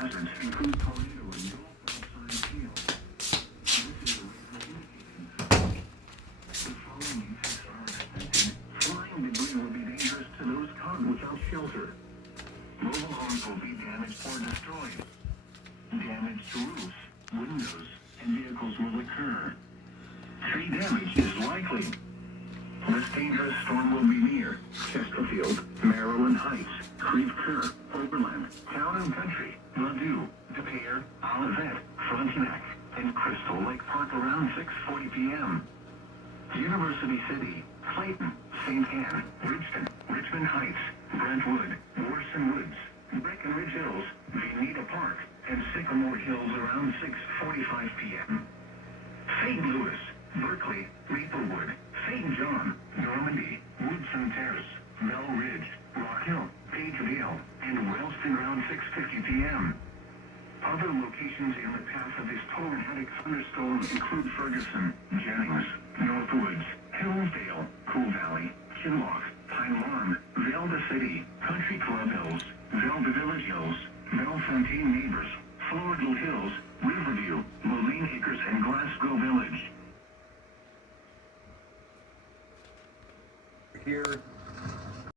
hazards include tornado and golf-outside hail. This is a reasonable indication. The following effects are expected. Flying debris will be dangerous to those caught without shelter. Mobile homes will be damaged or destroyed. Damage to roofs, windows, and vehicles will occur. Tree damage is likely. This dangerous storm will be near Chesterfield, Maryland Heights, Creve Coeur, Oberlin, Town and Country, Ladue, De Pere, Olivet, Frontenac, and Crystal Lake Park around 6:40 p.m. University City, Clayton, St. Anne, Richmond, Richmond Heights, Brentwood, Warson Woods, Breckenridge Hills, Veneta Park, and Sycamore Hills around 6:45 p.m. St. Louis, Berkeley, Maplewood, St. John, Normandy, Woodson Terrace, Bell Ridge, Rock Hill, Pageville, and Wellston around 6:50 p.m. Other locations in the path of this tornadic thunderstorm include Ferguson, Jennings, Northwoods, Hillsdale, Cool Valley, Kinloch, Pine Lawn, Velda City, Country Club Hills, Velda Village Hills, Bellefontaine Neighbors, Floridal Hills, Riverview, Moline Acres, and Glasgow Village. Here